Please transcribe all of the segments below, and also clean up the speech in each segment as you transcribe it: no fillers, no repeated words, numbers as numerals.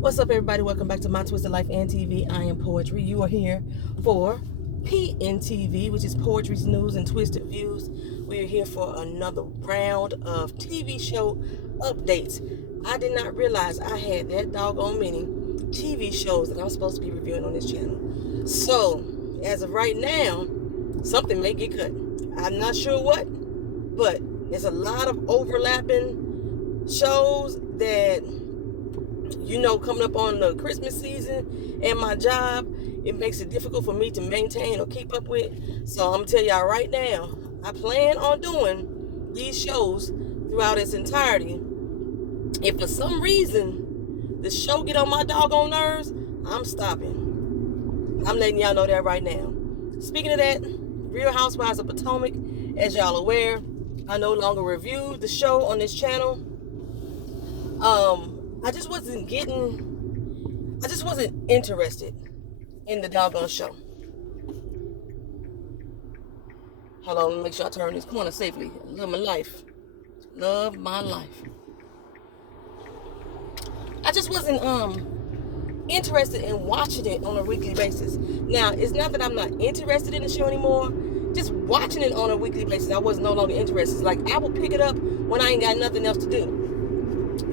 What's up, everybody? Welcome back to My Twisted Life and TV. I am Poetry. You are here for PNTV, which is Poetry's News and Twisted Views. We are here for another round of TV show updates. I did not realize I had that doggone many TV shows that I'm supposed to be reviewing on this channel. So, as of right now, something may get cut. I'm not sure what, but there's a lot of overlapping shows that, coming up on the Christmas season and my job, it makes it difficult for me to maintain or keep up with. So I'm going to tell y'all right now, I plan on doing these shows throughout its entirety. If for some reason the show get on my doggone nerves, I'm stopping. I'm letting y'all know that right now. Speaking of that, Real Housewives of Potomac, as y'all aware, I no longer review the show on this channel. I just wasn't interested in the doggone show. Hold on, let me make sure I turn this corner safely. Love my life. Love my life. I just wasn't interested in watching it on a weekly basis. Now, it's not that I'm not interested in the show anymore. Just watching it on a weekly basis, I was no longer interested. It's like I will pick it up when I ain't got nothing else to do.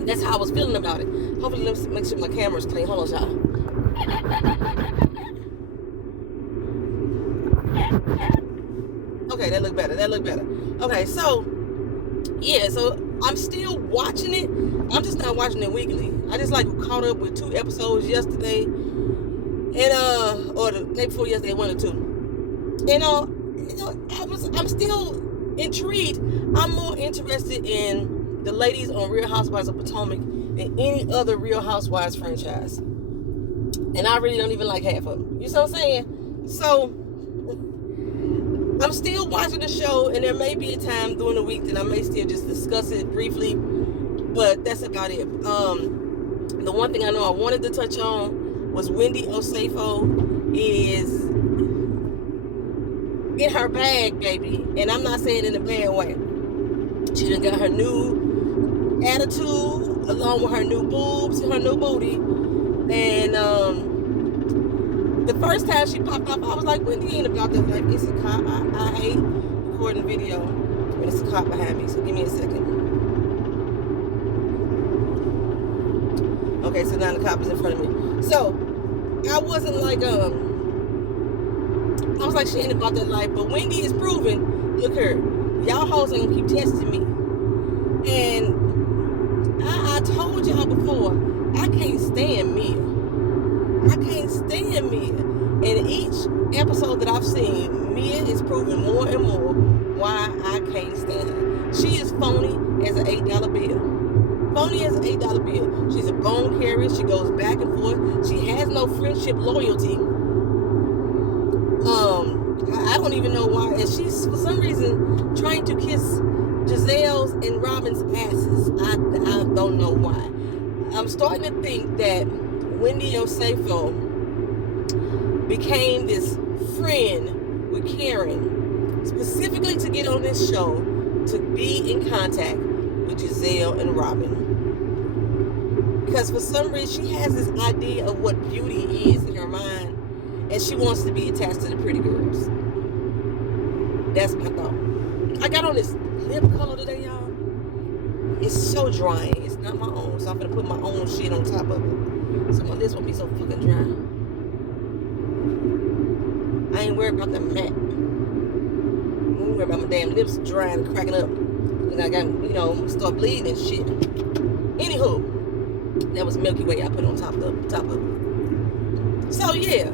That's how I was feeling about it. Hopefully, let's make sure my camera's clean. Hold on, y'all. Okay, that look better. Okay, so I'm still watching it. I'm just not watching it weekly. I just caught up with 2 episodes yesterday, and or the day before yesterday, 1 or 2. And I'm still intrigued. I'm more interested in the ladies on Real Housewives of Potomac than any other Real Housewives franchise. And I really don't even like half of them. You see what I'm saying? So, I'm still watching the show, and there may be a time during the week that I may still just discuss it briefly, but that's about it. The one thing I know I wanted to touch on was Wendy Osefo is in her bag, baby. And I'm not saying it in a bad way. She done got her new attitude along with her new boobs and her new booty. And the first time she popped up, I was like, Wendy ain't about that life. It's a cop. I hate recording video when it's a cop behind me. So give me a second. Okay, so now the cop is in front of me. So I wasn't like I was like, she ain't about that life. But Wendy is proving, look her, y'all hoes ain't gonna keep testing me. And I told y'all before, I can't stand Mia. And each episode that I've seen, Mia is proving more and more why I can't stand her. She is phony as an $8 bill. She's a bone carrier. She goes back and forth. She has no friendship loyalty. I don't even know why. And she's, for some reason, trying to kiss Giselle's and Robin's asses. I don't know why. I'm starting to think that Wendy Osefo became this friend with Karen, specifically to get on this show, to be in contact with Giselle and Robin. Because for some reason, she has this idea of what beauty is in her mind, and she wants to be attached to the pretty girls. That's my thought. I got on this lip color today, y'all. It's so drying. It's not my own, so I'm gonna put my own shit on top of it. So my lips won't be so fucking dry. I ain't worried about the matte. I'm worried about my damn lips drying and cracking up. And I got, start bleeding and shit. Anywho, that was Milky Way I put on top of it. So yeah.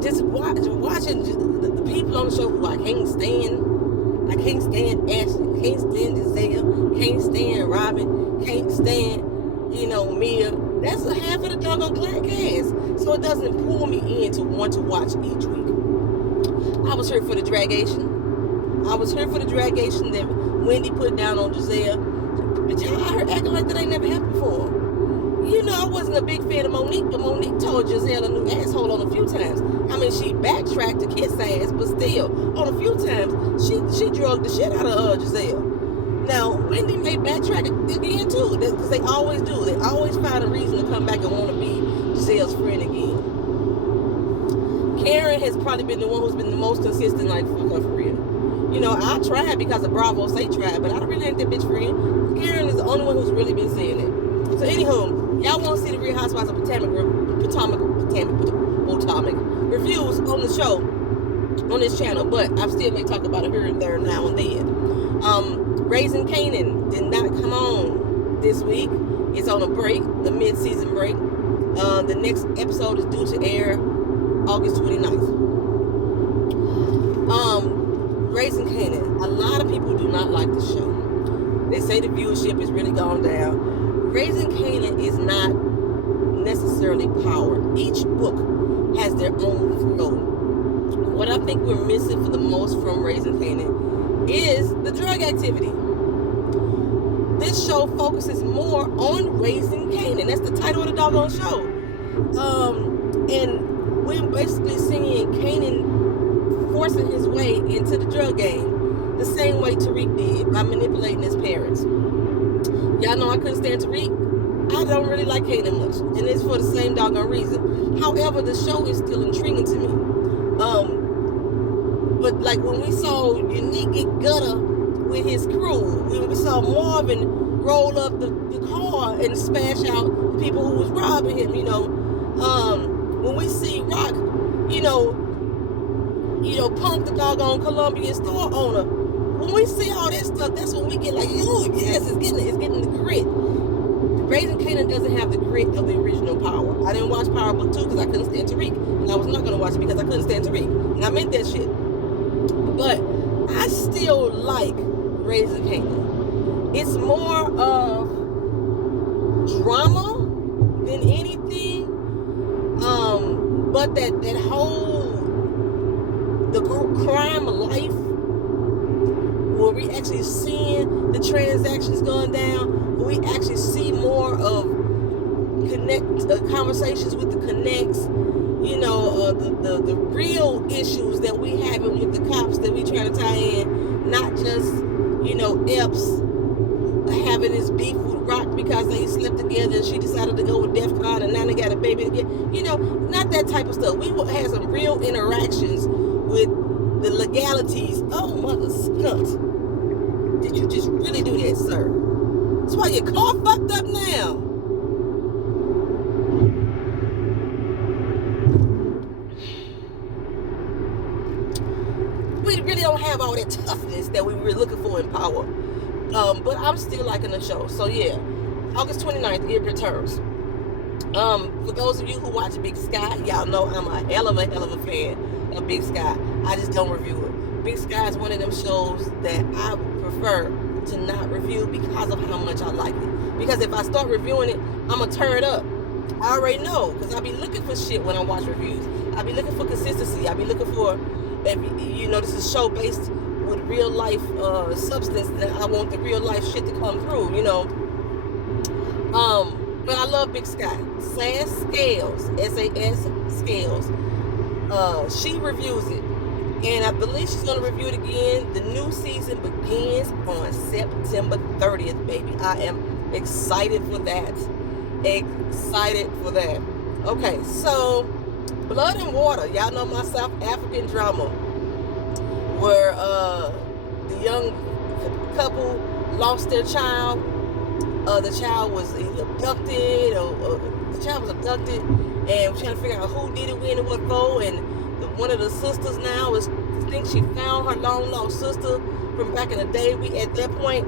Just watching the people on the show who I can't stand. I can't stand Ashley, can't stand Giselle, can't stand Robin, can't stand, Mia. That's a half of the doggone cast. So it doesn't pull me in to want to watch each week. I was here for the dragation. That Wendy put down on Giselle. But y'all out here acting like that ain't never happened before. I wasn't a big fan of Monique, but Monique told Giselle a new asshole on a few times. I mean, she backtracked to kiss ass, but still, on a few times, she drugged the shit out of Giselle. Now, Wendy may backtrack again too, because they always do. They always find a reason to come back and want to be Giselle's friend again. Karen has probably been the one who's been the most consistent, like, fuck her for real. You know, I tried because of Bravo say tried, but I don't really ain't that bitch friend. Karen is the only one who's really been saying it. So anywho, y'all want to see the Real Housewives of Potomac reviews on the show, on this channel, but I still may talk about it here and there now and then. Raising Kanan did not come on this week. It's on a break, the mid-season break. The next episode is due to air August 29th. Raising Kanan. A lot of people do not like the show. They say the viewership has really gone down. Raising Kanan is not necessarily powered. Each book has their own flow. What I think we're missing for the most from Raising Kanan is the drug activity. This show focuses more on Raising Kanan. That's the title of the doggone show. And we're basically seeing Kanan forcing his way into the drug game the same way Tariq did, by manipulating his parents. Y'all know I couldn't stand Tariq. I don't really like Kanan much, and it's for the same doggone reason. However, the show is still intriguing to me. But like when we saw Unique get gutter with his crew, we saw Marvin roll up the car and smash out the people who was robbing him, you know. When we see Rock, you know, punk the doggone Colombian store owner. When we see all that stuff, that's when we get like, oh yes, it's getting the grit. Raising Kanan doesn't have the grit of the original Power. I didn't watch Power Book 2 because I couldn't stand Tariq, and I was not going to watch it because I couldn't stand Tariq, and I meant that shit. But I still like Raising Kanan. It's more of drama than anything. But that whole the crime life, where we actually seeing the transactions going down, where we actually see more of conversations with the connects, you know, the real issues that we having with the cops that we trying to tie in, not just, you know, Epps having this beef with Rock because they slept together and she decided to go with DEFCON and now they got a baby again. You know, not that type of stuff. We will have some real interactions with the legalities. Oh, mother scunt. Did you just really do that, sir? That's why your car fucked up now. We really don't have all that toughness that we were looking for in Power. But I'm still liking the show. So yeah, August 29th, it returns. For those of you who watch Big Sky, y'all know I'm a hell of a fan of Big Sky. I just don't review it. Big Sky is one of them shows that I prefer to not review because of how much I like it. Because if I start reviewing it, I'm going to turn it up. I already know, because I be looking for shit when I watch reviews. I be looking for consistency. I be looking for, if you know, this is a show based with real life substance, then I want the real life shit to come through, you know. But I love Big Sky. Sass Scales, S-A-S Scales. She reviews it. And I believe she's going to review it again. The new season begins on September 30th, baby. I am excited for that. Excited for that. Okay, so Blood and Water. Y'all know my South African drama where the young couple lost their child. The child was either abducted or the child was abducted, and we're trying to figure out who did it, when, and what for. And one of the sisters now thinks she found her long lost sister from back in the day. We at that point,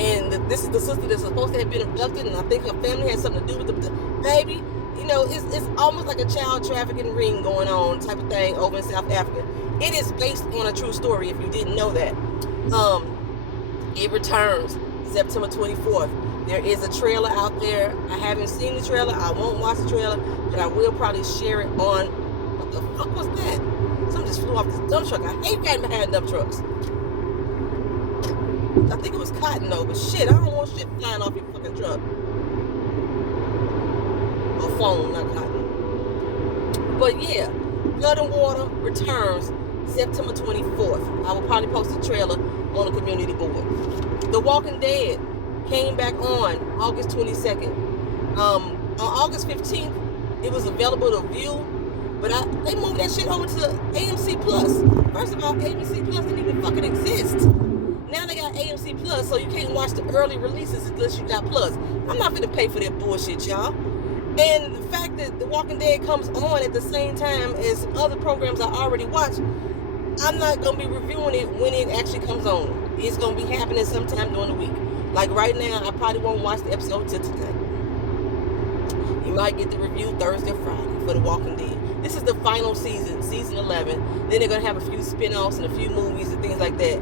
and this is the sister that's supposed to have been abducted, and I think her family had something to do with the baby. You know, it's almost like a child trafficking ring going on type of thing over in South Africa. It is based on a true story, if you didn't know that. It returns September 24th. There is a trailer out there. I haven't seen the trailer. I won't watch the trailer, but I will probably share it on. What the fuck was that? Something just flew off this dump truck. I hate riding behind dump trucks. I think it was cotton though, but shit, I don't want shit flying off your fucking truck. Or phone, not cotton. But yeah, Blood and Water returns September 24th. I will probably post a trailer on the community board. The Walking Dead came back on August 22nd. On August 15th, it was available to view, but they moved that shit over to AMC Plus. First of all, AMC Plus didn't even fucking exist. Now they got AMC Plus, so you can't watch the early releases unless you got Plus. I'm not gonna pay for that bullshit, y'all. And the fact that The Walking Dead comes on at the same time as other programs I already watch, I'm not gonna be reviewing it when it actually comes on. It's gonna be happening sometime during the week. Like right now, I probably won't watch the episode till tonight. You might get the review Thursday or Friday for The Walking Dead. This is the final season, season 11. Then they're gonna have a few spin-offs and a few movies and things like that.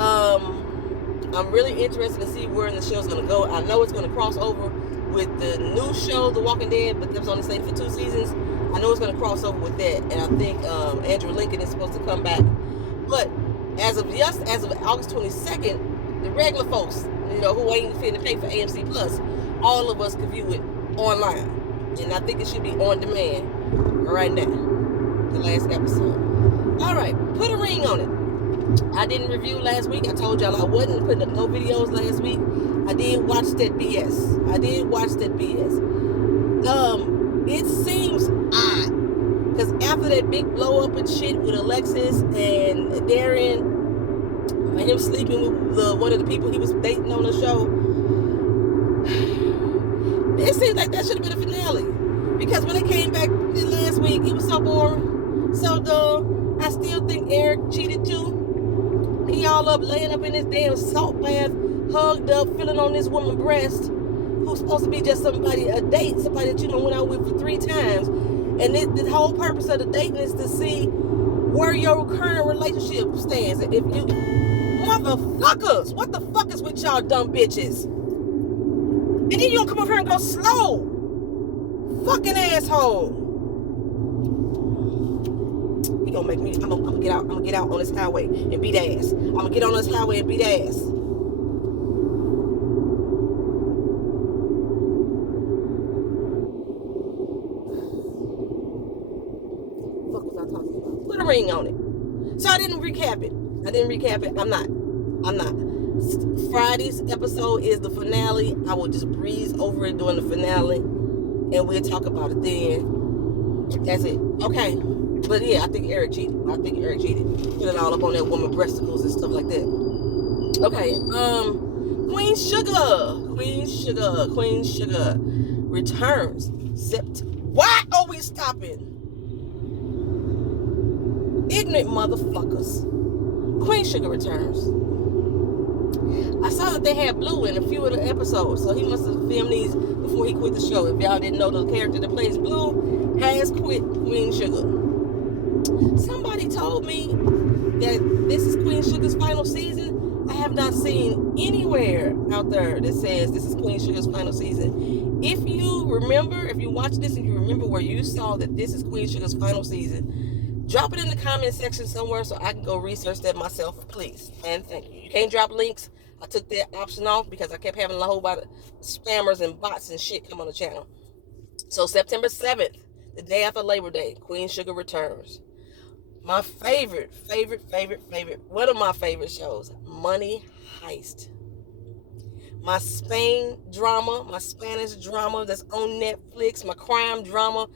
I'm really interested to see where the show's gonna go. I know it's gonna cross over with the new show, The Walking Dead, but that was only slated for 2 seasons. I know it's gonna cross over with that, and I think Andrew Lincoln is supposed to come back. But as of August 22nd, the regular folks, who ain't finna pay for AMC Plus, all of us can view it online, and I think it should be on demand right now. The last episode. All right, put a ring on it. I didn't review last week. I told y'all I wasn't putting up no videos last week. I did watch that BS. It seems odd because after that big blow up and shit with Alexis and Darren, and him sleeping with one of the people he was dating on the show, it seems like that should have been a finale. Because when they came back last week, it was so boring, so dumb. I still think Eric cheated too. He all up, laying up in this damn salt bath, hugged up, feeling on this woman's breast, who's supposed to be just somebody that you went out with for 3 times. And the whole purpose of the dating is to see where your current relationship stands. If you motherfuckers, what the fuck is with y'all dumb bitches? And then you don't come over here and go slow. Fucking asshole. He gonna make me, I'm gonna get out on this highway and beat ass. I'm gonna get on this highway and beat ass. What was I talking about? Put a ring on it. So I didn't recap it. I'm not. Friday's episode is the finale. I will just breeze over it during the finale, and we'll talk about it then. That's it. Okay. But yeah, I think Eric cheated. Putting all up on that woman's breasticles and stuff like that. Okay. Queen Sugar returns. Why are we stopping? Ignorant motherfuckers. Queen Sugar returns. I saw that they had Blue in a few of the episodes, so he must have filmed these before he quit the show. If y'all didn't know, the character that plays Blue has quit Queen Sugar. Somebody told me that this is Queen Sugar's final season. I have not seen anywhere out there that says this is Queen Sugar's final season. If you watch this and you remember where you saw that this is Queen Sugar's final season, drop it in the comment section somewhere so I can go research that myself, please. And thank you. You can't drop links. I took that option off because I kept having a whole lot of spammers and bots and shit come on the channel. So September 7th, the day after Labor Day, Queen Sugar returns. My favorite, one of my favorite shows, Money Heist. My Spanish drama that's on Netflix, my crime drama.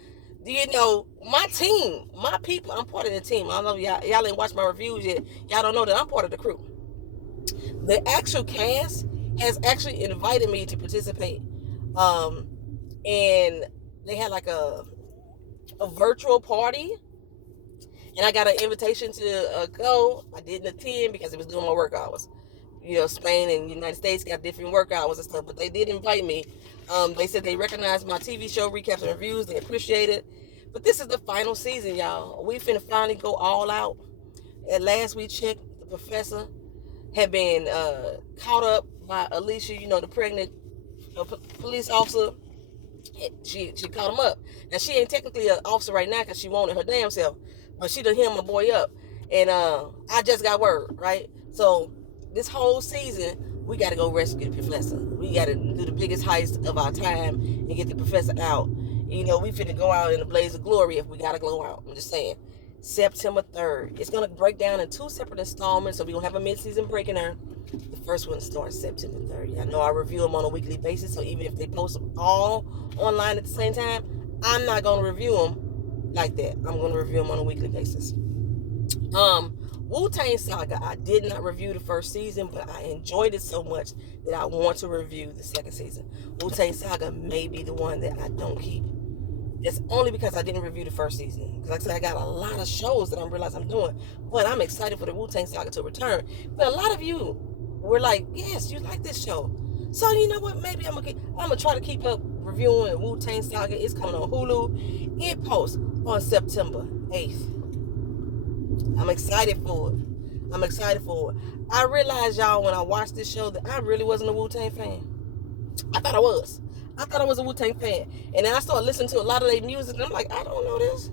Do you know, my team, my people, I'm part of the team. I don't know, y'all ain't watched my reviews yet. Y'all don't know that I'm part of the crew. The actual cast has actually invited me to participate. And they had like a virtual party. And I got an invitation to go. I didn't attend because it was during my work hours. Spain and the United States got different work hours and stuff, but they did invite me. They said they recognized my TV show recaps and reviews. They appreciate it. But this is the final season, y'all. We finna finally go all out. At last we checked, the professor had been caught up by Alicia, the pregnant police officer. She caught him up. Now, she ain't technically an officer right now because she wanted her damn self. But she done hit my boy up. And I just got word, right? So this whole season, we got to go rescue the professor. We got to do the biggest heist of our time and get the professor out. We finna go out in a blaze of glory if we got to go out. I'm just saying. September 3rd. It's going to break down in 2 separate installments, so we're going to have a mid-season break in there. The first one starts September 3rd. I know I review them on a weekly basis, so even if they post them all online at the same time, I'm not going to review them like that. I'm going to review them on a weekly basis. Wu-Tang Saga, I did not review the first season, but I enjoyed it so much that I want to review the second season. Wu-Tang Saga may be the one that I don't keep. It's only because I didn't review the first season. Because like I said, I got a lot of shows that I realize I'm doing. But I'm excited for the Wu-Tang Saga to return. But a lot of you were like, yes, you like this show. So you know what? Maybe I'm gonna try to keep up reviewing Wu-Tang Saga. It's coming on Hulu. It posts on September 8th. I'm excited for it. I realized, y'all, when I watched this show that I really wasn't a Wu-Tang fan. I thought I was a Wu-Tang fan. And then I started listening to a lot of their music, and I'm like, I don't know this.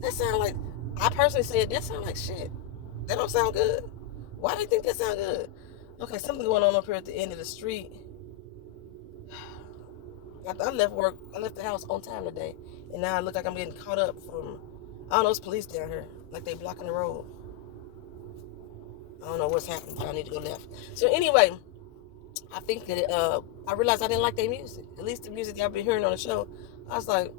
That sound like, I personally said, that sound like shit. That don't sound good. Why do you think that sound good? Okay, something going on up here at the end of the street. I left work, I left the house on time today. And now I look like I'm getting caught up from, I don't know, it's police down here. Like they blocking the road. I don't know what's happening, but I need to go left. So anyway, I think that I realized I didn't like their music. At least the music that I've been hearing on the show. I was like,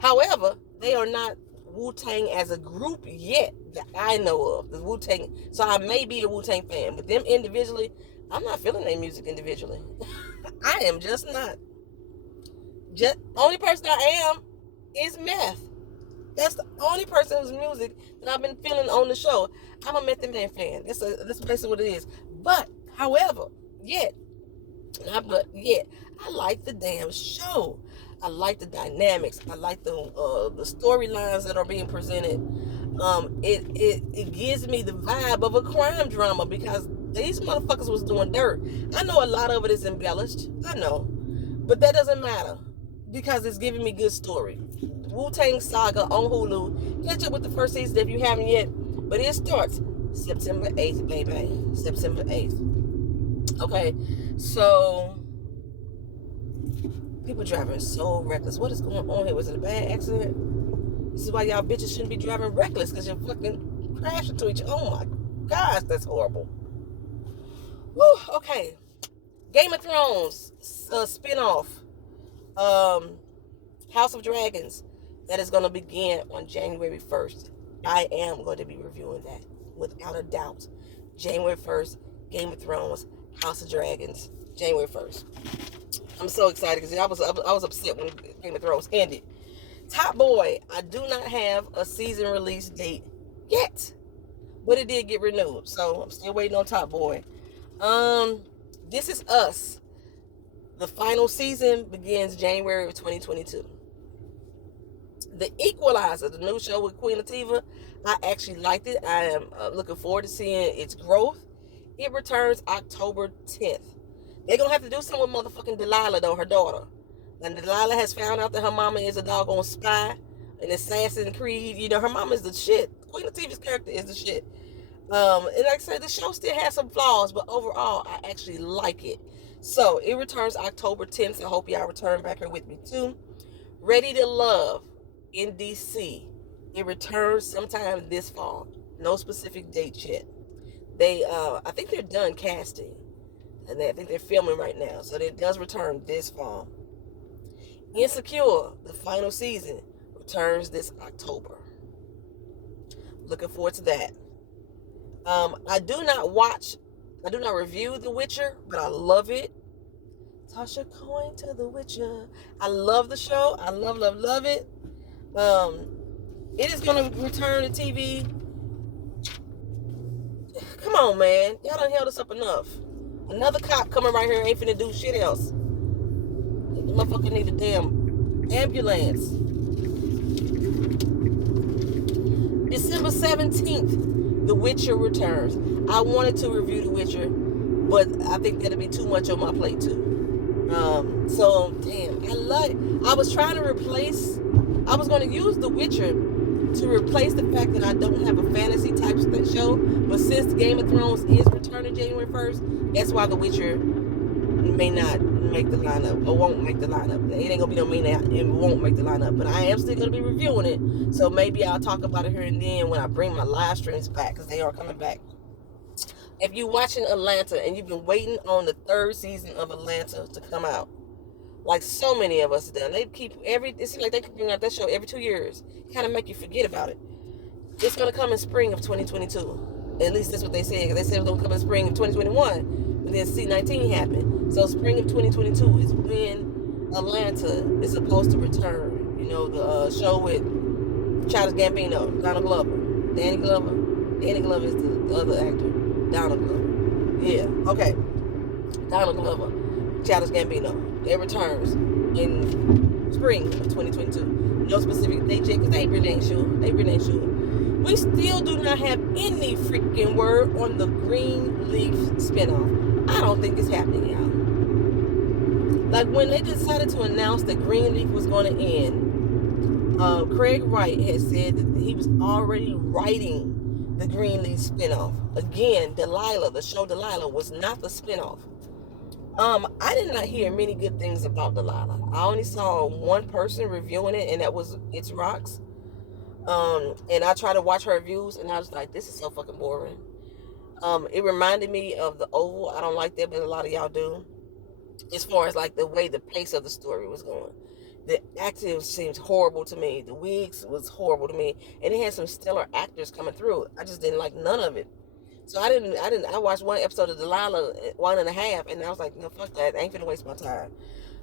However, they are not Wu-Tang as a group yet that I know of. The Wu-Tang. So I may be a Wu-Tang fan, but them individually, I'm not feeling their music individually. I am just not. Only person I am is Meth. That's the only person whose music that I've been feeling on the show. I'm a Method Man fan. That's basically what it is. But, however, I like the damn show. I like the dynamics. I like the storylines that are being presented. It gives me the vibe of a crime drama because these motherfuckers was doing dirt. I know a lot of it is embellished. I know. But that doesn't matter because it's giving me good story. Wu-Tang Saga on Hulu. Catch up with the first season if you haven't yet. But it starts September 8th, baby. September 8th. Okay, so people driving so reckless. What is going on here? Was it a bad accident? This is why y'all bitches shouldn't be driving reckless because you're fucking crashing into each other. Oh my gosh, that's horrible. Woo, okay. Game of Thrones spinoff. House of Dragons. That is going to begin on January 1st. I am going to be reviewing that without a doubt. January 1st, Game of Thrones, House of Dragons, January 1st. I'm so excited because I was upset when Game of Thrones ended. Top Boy, I do not have a season release date yet, but it did get renewed, so I'm still waiting on Top Boy. This Is Us. The final season begins January of 2022. The Equalizer, the new show with Queen Latifah, I actually liked it. I am looking forward to seeing its growth. It returns October 10th. They're going to have to do something with motherfucking Delilah, though, her daughter. And Delilah has found out that her mama is a doggone spy, an Assassin's Creed. You know, her mama is the shit. Queen Latifah's character is the shit. And like I said, the show still has some flaws, but overall, I actually like it. So, it returns October 10th. I hope y'all return back here with me, too. Ready to Love in D.C. It returns sometime this fall. No specific date yet. They, I think they're done casting. And I think they're filming right now. So, it does return this fall. Insecure, the final season, returns this October. Looking forward to that. I do not review The Witcher, but I love it. Toss your coin to The Witcher. I love the show. I love it. It is going to return to TV. Come on, man. Y'all done held us up enough. Another cop coming right here ain't finna do shit else. The motherfucker need a damn ambulance. December 17th, The Witcher returns. I wanted to review The Witcher, but I think that'll be too much on my plate too. So, damn, I was trying to I was going to use The Witcher to replace the fact that I don't have a fantasy type show, but since Game of Thrones is returning January 1st, that's why The Witcher may not make the lineup or won't make the lineup. It ain't gonna be no mean that it won't make the lineup, but I am still gonna be reviewing it. So maybe I'll talk about it here and then when I bring my live streams back, because they are coming back. If you're watching Atlanta and you've been waiting on the 3rd season of Atlanta to come out, like so many of us have done, it seems like they could bring out that show every 2 years. Kind of make you forget about it. It's gonna come in spring of 2022. At least that's what they said, because they said it was gonna come in spring of 2021, but then C-19 happened. So spring of 2022 is when Atlanta is supposed to return. You know, the show with Childish Gambino, Donald Glover, Danny Glover. Danny Glover is the other actor. Donald Glover. Yeah, okay. Donald Glover, Childish Gambino. It returns in spring of 2022. No specific date yet, because they really ain't sure. We still do not have any freaking word on the Greenleaf spinoff. I don't think it's happening, y'all. Like, when they decided to announce that Greenleaf was going to end, Craig Wright has said that he was already writing the Greenleaf spinoff. Again, Delilah, the show Delilah, was not the spinoff. I did not hear many good things about Delilah. I only saw one person reviewing it, and that was It's Rocks. And I tried to watch her reviews, and I was like, this is so fucking boring. It reminded me of The Oval. I don't like that, but a lot of y'all do. As far as like the way the pace of the story was going. The acting seems horrible to me. The wigs was horrible to me. And it had some stellar actors coming through. I just didn't like none of it. So I watched one episode of Delilah, 1.5, and I was like, no, fuck that. I ain't finna waste my time.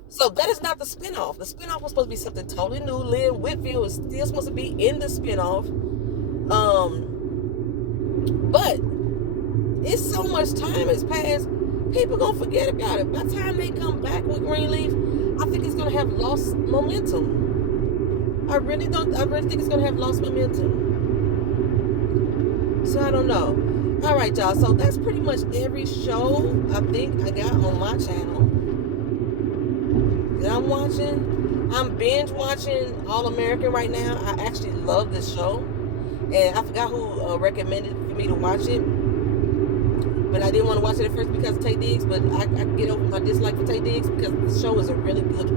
So that is not the spinoff. The spinoff was supposed to be something totally new. Lynn Whitfield is still supposed to be in the spinoff. But it's so much time has passed. People gonna forget about it. By the time they come back with Greenleaf, I think it's gonna have lost momentum. I really think it's gonna have lost momentum. So I don't know. All right, y'all. So that's pretty much every show I think I got on my channel that I'm watching. I'm binge watching All American right now. I actually love this show, and I forgot who recommended for me to watch it. But I didn't want to watch it at first because of Taye Diggs, but I can get over my dislike for Taye Diggs because the show is a really good,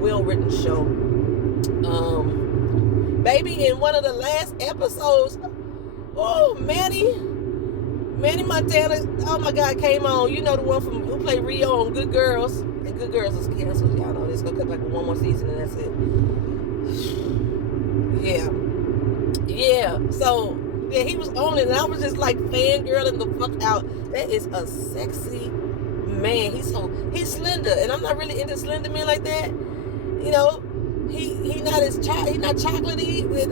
well-written show. Baby, in one of the last episodes, Manny Montana, oh my God, came on. You know, the one who played Rio on Good Girls. And Good Girls is canceled, y'all know. It's going to come back with one more season and that's it. Yeah. So, yeah, he was on it, and I was just like fangirling the fuck out. That is a sexy man. He's slender, and I'm not really into slender men like that. You know, he not chocolatey, but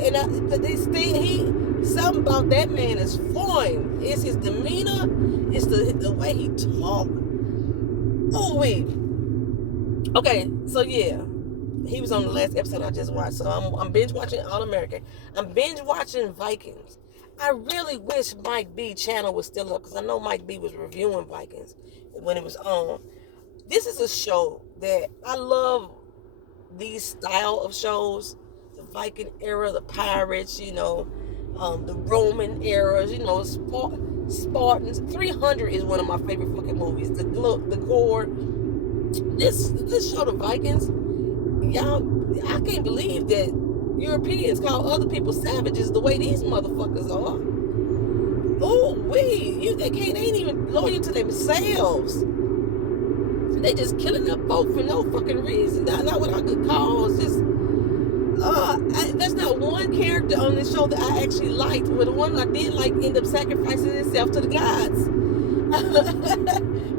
something about that man is foreign. It's his demeanor. It's the way he talk. Oh wait. Okay, so yeah. He was on the last episode I just watched. So I'm binge watching All American. I'm binge watching Vikings. I really wish Mike B channel was still up, because I know Mike B was reviewing Vikings when it was on. This is a show that I love. These style of shows, the Viking era, the pirates, you know, the Roman eras, you know, Spartans. 300 is one of my favorite fucking movies. The gore. This show, the Vikings. Y'all, I can't believe that Europeans call other people savages the way these motherfuckers are. Oh, they ain't even loyal to themselves. They just killing them folk for no fucking reason. Not without good cause. Just, there's not one character on this show that I actually liked. But the one I did like ended up sacrificing itself to the gods.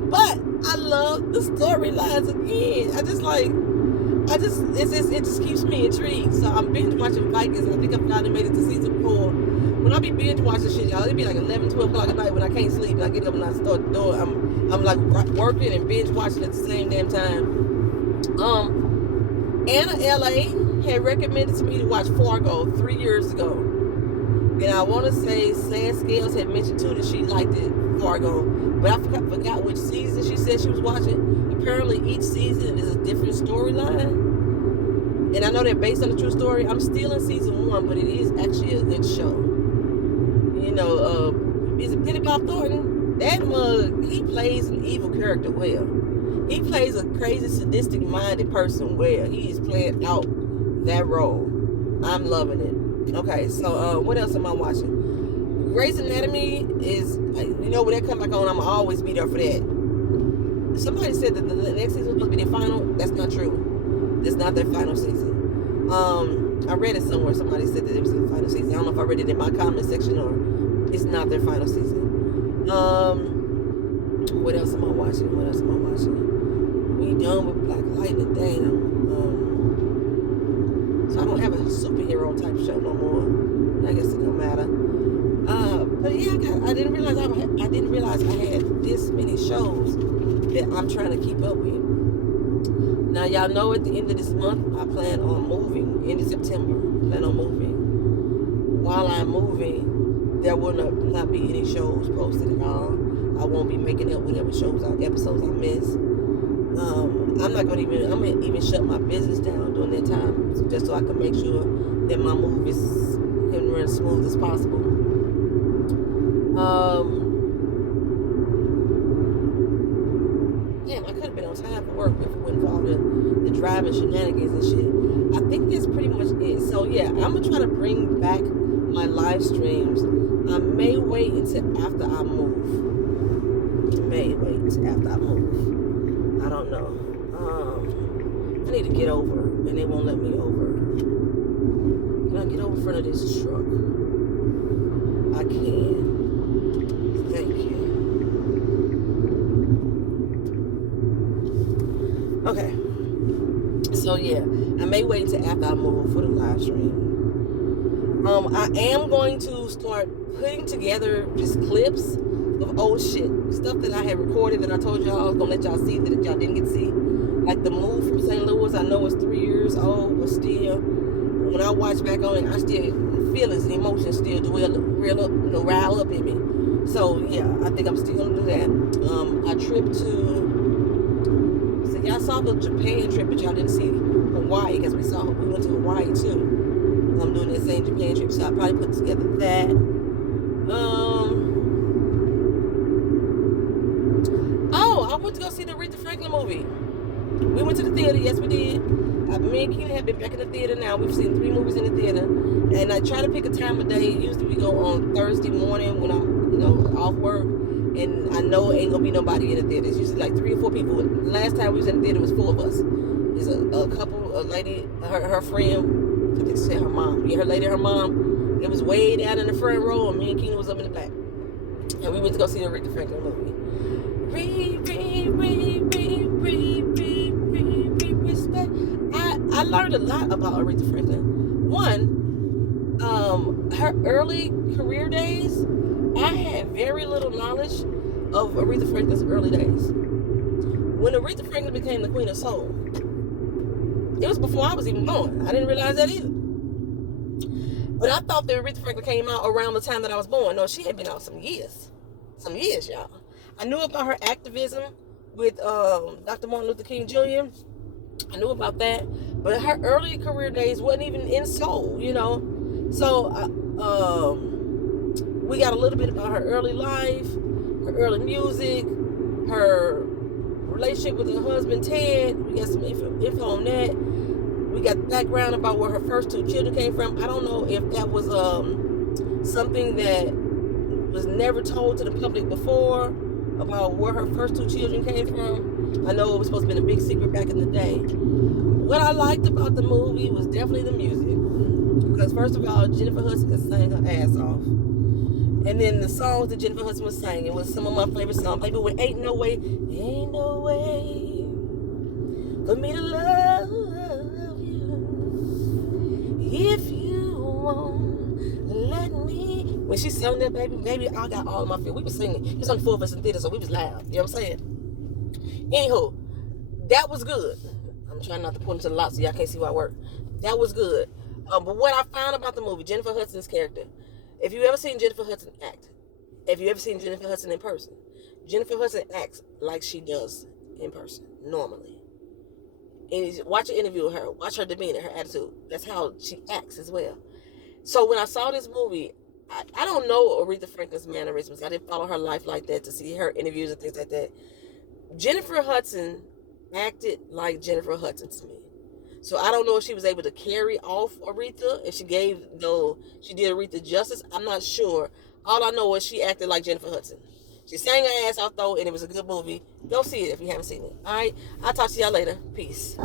But I love the storylines again. It just keeps me intrigued. So I'm binge watching Vikings, and I think I finally made it to season 4. When I be binge watching shit, y'all, it'd be like 11, 12 o'clock at night when I can't sleep, and I get up and I start doing. I'm like working and binge watching at the same damn time. Anna LA had recommended to me to watch Fargo 3 years ago, and I want to say Sad Scales had mentioned too that she liked it, Fargo, but I forgot which season she said she was watching. Apparently each season is a different storyline, and I know they're based on a true story. I'm still in season 1, but it is actually a good show. You know, is it Billy Bob Thornton? That mug, he plays an evil character well. He plays a crazy, sadistic-minded person well. He is playing out that role. I'm loving it. Okay, so what else am I watching? Grey's Anatomy is, when that come back on, I'm always be there for that. Somebody said that the next season was supposed to be their final. That's not true. It's not their final season. I read it somewhere. Somebody said that it was the final season. I don't know if I read it in my comment section or it's not their final season. What else am I watching? We done with Black Lightning. Damn. So I don't have a superhero type show no more. I guess it don't matter. But yeah, I didn't realize I had this many shows that I'm trying to keep up with. Now y'all know at the end of this month I plan on moving. End of September, I plan on moving. While I'm moving, there will not be any shows posted at all. I won't be making up whatever episodes I miss. I'm gonna even shut my business down during that time, just so I can make sure that my move can run as smooth as possible. Damn, I could have been on time for work if it wasn't for all the driving shenanigans and shit. I think that's pretty much it. So yeah, I'm gonna try to bring back my live streams. I may wait until after I move. I don't know. I need to get over, and they won't let me over. Can I get over in front of this truck? I can. Thank you. Okay. So yeah, I may wait until after I move for the live stream. I am going to start putting together just clips of old shit, stuff that I had recorded that I told y'all I was gonna let y'all see that y'all didn't get to see. Like the move from St. Louis, I know it's 3 years old, but still, when I watch back on it, I still feelings and emotions still rile up in me. So yeah, I think I'm still gonna do that. I tripped to, so y'all saw the Japan trip, but y'all didn't see Hawaii because we went to Hawaii too. I'm doing that same Japan trip, so I probably put together that. I went to go see the Aretha Franklin movie. We went to the theater, yes we did. Me and Keena have been back in the theater now. We've seen 3 movies in the theater. And I try to pick a time of day. Usually we go on Thursday morning when I'm off work. And I know it ain't gonna be nobody in the theater. It's usually like 3 or 4 people. Last time we was in the theater, it was 4 of us. There's a couple, a lady, her friend, I think she said her mom. Yeah, her lady, her mom. It was way down in the front row, and me and Keena was up in the back. And we went to go see the Aretha Franklin movie. Respect. I learned a lot about Aretha Franklin. One, her early career days, I had very little knowledge of Aretha Franklin's early days. When Aretha Franklin became the Queen of Soul, it was before I was even born. I didn't realize that either. But I thought that Aretha Franklin came out around the time that I was born. No, she had been out some years, y'all. I knew about her activism with Dr. Martin Luther King Jr. I knew about that, but her early career days wasn't even in soul, So we got a little bit about her early life, her early music, her relationship with her husband Ted. We got some info on that. We got background about where her first 2 children came from. I don't know if that was something that was never told to the public before, about where her first 2 children came from. I know it was supposed to be a big secret back in the day. What I liked about the movie was definitely the music. Because first of all, Jennifer Hudson sang her ass off. And then the songs that Jennifer Hudson was singing was some of my favorite songs. People with ain't no way for me to love you if you won't let me. When she sang that, baby, I got all of my feelings. We was singing. It was only 4 of us in the theater, so we was loud. You know what I'm saying? Anywho, that was good. I'm trying not to point to the lot so y'all can't see where I work. That was good. But what I found about the movie, Jennifer Hudson's character, if you ever seen Jennifer Hudson act, if you ever seen Jennifer Hudson in person, Jennifer Hudson acts like she does in person, normally. And watch an interview with her, watch her demeanor, her attitude. That's how she acts as well. So when I saw this movie, I don't know Aretha Franklin's mannerisms. I didn't follow her life like that to see her interviews and things like that. Jennifer Hudson acted like Jennifer Hudson to me. So I don't know if she was able to carry off Aretha, if she did Aretha justice. I'm not sure. All I know is she acted like Jennifer Hudson. She sang her ass off though, and it was a good movie. Go see it if you haven't seen it. All right, I'll talk to y'all later. Peace.